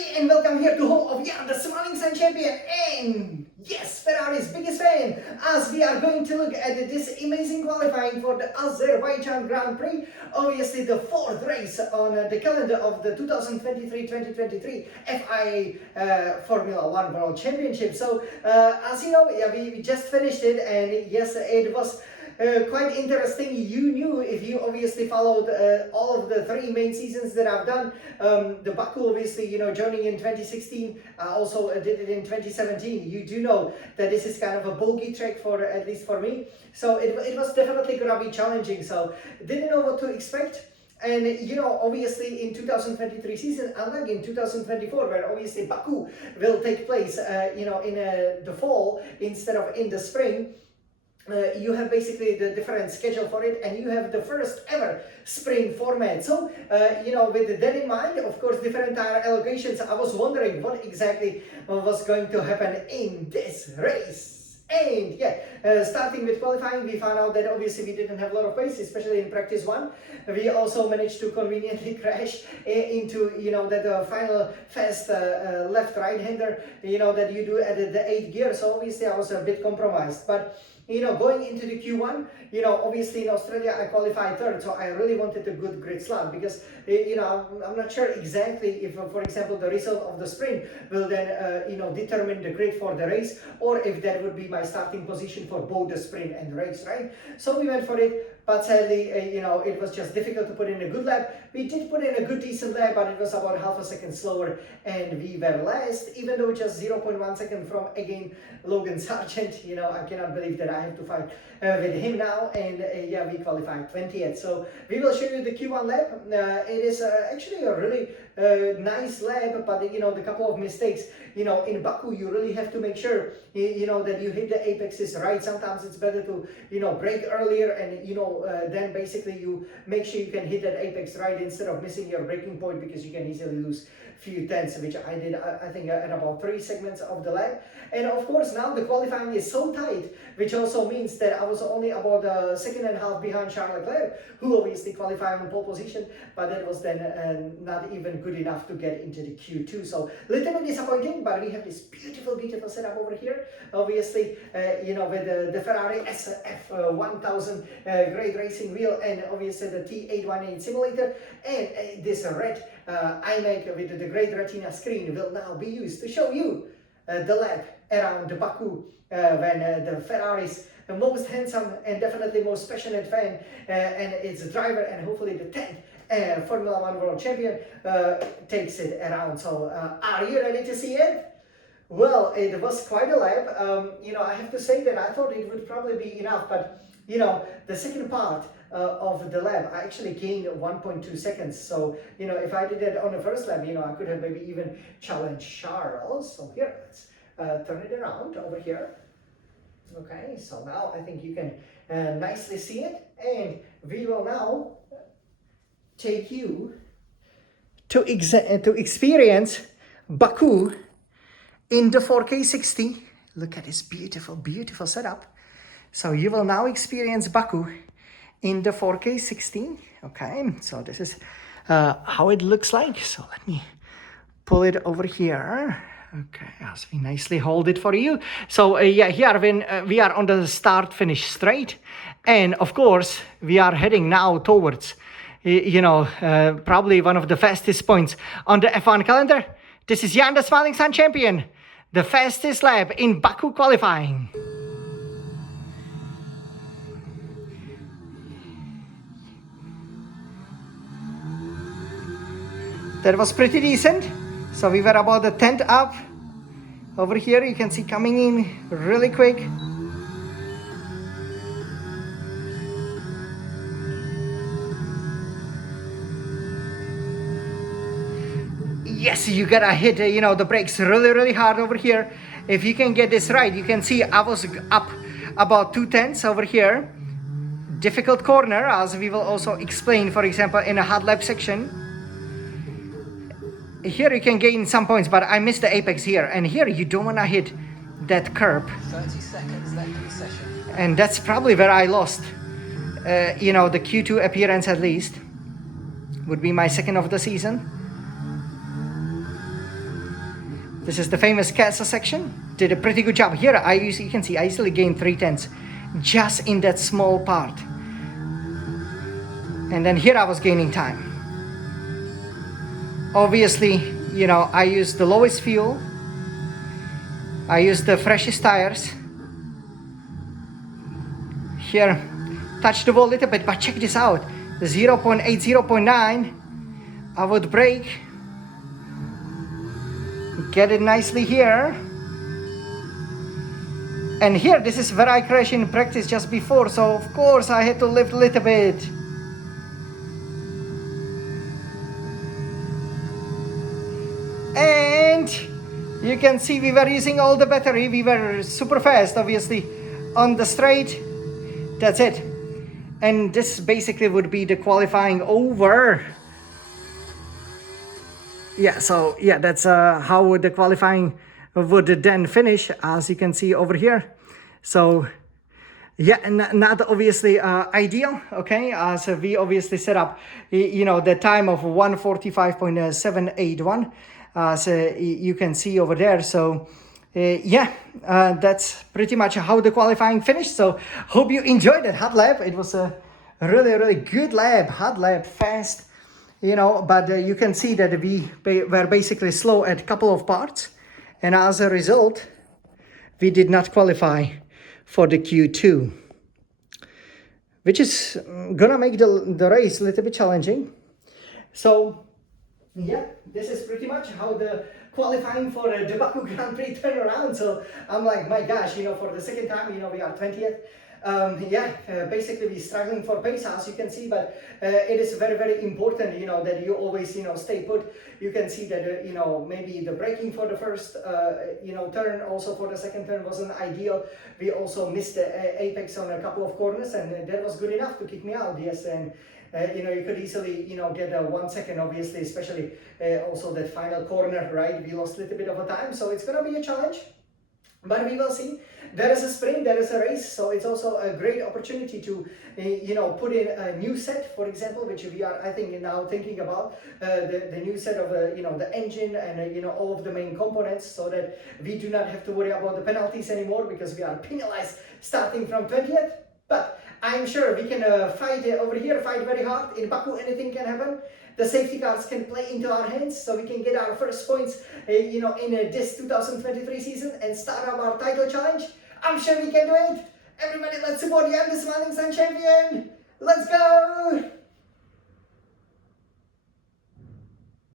everybody, and welcome here to home of the Smiling Sun Champion, and yes, Ferrari's biggest fan, as we are going to look at this amazing qualifying for the Azerbaijan Grand Prix, obviously the fourth race on the calendar of the 2023-2023 FIA Formula One World Championship. So as you know, we just finished it, and yes, it was quite interesting. You knew, if you obviously followed all of the three main seasons that I've done, the Baku, obviously, joining in 2016, also did it in 2017. You do know that this is kind of a bogey track, for at least for me. So it was definitely gonna be challenging. So didn't know what to expect. And obviously in 2023 season, unlike in 2024, where obviously Baku will take place, in the fall instead of in the spring. You have basically the different schedule for it, and you have the first ever spring format. So, with that in mind, of course, different tire allocations, I was wondering what exactly was going to happen in this race. And starting with qualifying, we found out that obviously we didn't have a lot of pace, especially in practice one. We also managed to conveniently crash into, that final fast left-right hander, that you do at the 8th gear. So obviously I was a bit compromised. But going into the Q1, obviously in Australia I qualified third, so I really wanted a good grid slot because, I'm not sure exactly if, for example, the result of the sprint will then, determine the grid for the race, or if that would be my starting position for both the sprint and the race, right? So we went for it. But sadly, it was just difficult to put in a good lap. We did put in a good decent lap, but it was about half a second slower, and we were last, even though just 0.1 second from, again, Logan Sargent. I cannot believe that I have to fight with him now, and we qualified 20th. So we will show you the Q1 lap. It is actually a really nice lap, but the couple of mistakes, in Baku, you really have to make sure, that you hit the apexes right. Sometimes it's better to, brake earlier, and, then basically you make sure you can hit that apex right instead of missing your braking point, because you can easily lose few tenths, which I did, I think, at about 3 segments of the lap. And of course, now the qualifying is so tight, which also means that I was only about a second and a half behind Charles Leclerc, who obviously qualified on pole position, but that was then not even good enough to get into the Q2. So a little bit disappointing, but we have this beautiful setup over here. Obviously, with the Ferrari SF 1000 great racing wheel, and obviously the T818 simulator, and this red iMac with the great retina screen will now be used to show you the lap around the Baku, when the Ferrari's most handsome and definitely most passionate fan and its driver, and hopefully the 10th Formula One World Champion takes it around. So are you ready to see it? Well, it was quite a lap. I have to say that I thought it would probably be enough, but the second part of the lap, I actually gained 1.2 seconds. So, if I did that on the first lap, I could have maybe even challenged Charles. So here, let's turn it around over here. Okay, so now I think you can nicely see it. And we will now take you to experience Baku in the 4K 60. Look at this beautiful, beautiful setup. So you will now experience Baku in the 4K 60. Okay, so this is how it looks like. So let me pull it over here. Okay, as we nicely hold it for you. So here when we are on the start-finish straight, and of course we are heading now towards, probably one of the fastest points on the F1 calendar. This is Jan, the Smiling Sun Champion, the fastest lap in Baku qualifying. That was pretty decent. So we were about a 10th up. Over here you can see coming in really quick. Yes, you gotta hit the brakes really hard over here. If you can get this right, you can see I was up about 2 tenths over here. Difficult corner, as we will also explain, for example, in a hot lap section. Here you can gain some points, but I missed the apex here, and here you don't want to hit that curb. 30 seconds left in the session. And that's probably where I lost, the Q2 appearance at least. Would be my second of the season. This is the famous Casa section. Did a pretty good job. Here, you can see I easily gained 3/10 just in that small part. And then here I was gaining time. Obviously, you know, I used the lowest fuel. I used the freshest tires. Here, touch the wall a little bit, but check this out. 0.8, 0.9. I would brake. Get it nicely here. And here, this is where I crashed in practice just before, so of course I had to lift a little bit. And you can see we were using all the battery. We were super fast, obviously, on the straight. That's it. And this basically would be the qualifying over. Yeah, so yeah, that's how the qualifying would then finish, as you can see over here. So yeah, not obviously ideal, okay, as we obviously set up, you know, the time of 1:45.781, as you can see over there. So yeah, that's pretty much how the qualifying finished. So hope you enjoyed that hot lap. It was a really good lap, hot lap, fast, you know, but you can see that we were basically slow at a couple of parts, and as a result we did not qualify for the Q2, which is gonna make the race a little bit challenging. So yeah, this is pretty much how the qualifying for the Baku Grand Prix turned around. So I'm like, my gosh, you know, for the second time, you know, we are 20th. Basically we're struggling for pace, as you can see, but it is very important, you know, that you always, you know, stay put. You can see that, you know, maybe the braking for the first, you know, turn, also for the second turn wasn't ideal. We also missed the apex on a couple of corners, and that was good enough to kick me out, yes. And you know, you could easily, you know, get 1 second, obviously, especially also that final corner, right? We lost a little bit of a time, so it's gonna be a challenge. But we will see. There is a sprint, there is a race, so it's also a great opportunity to, you know, put in a new set, for example, which we are, I think, now thinking about the new set of, you know, the engine and, you know, all of the main components, so that we do not have to worry about the penalties anymore, because we are penalized starting from 20th. But I'm sure we can fight over here, fight very hard. In Baku, anything can happen. The safety cars can play into our hands, so we can get our first points, you know, in this 2023 season and start up our title challenge. I'm sure we can do it. Everybody, let's support the Smiling Sun champion. Let's go!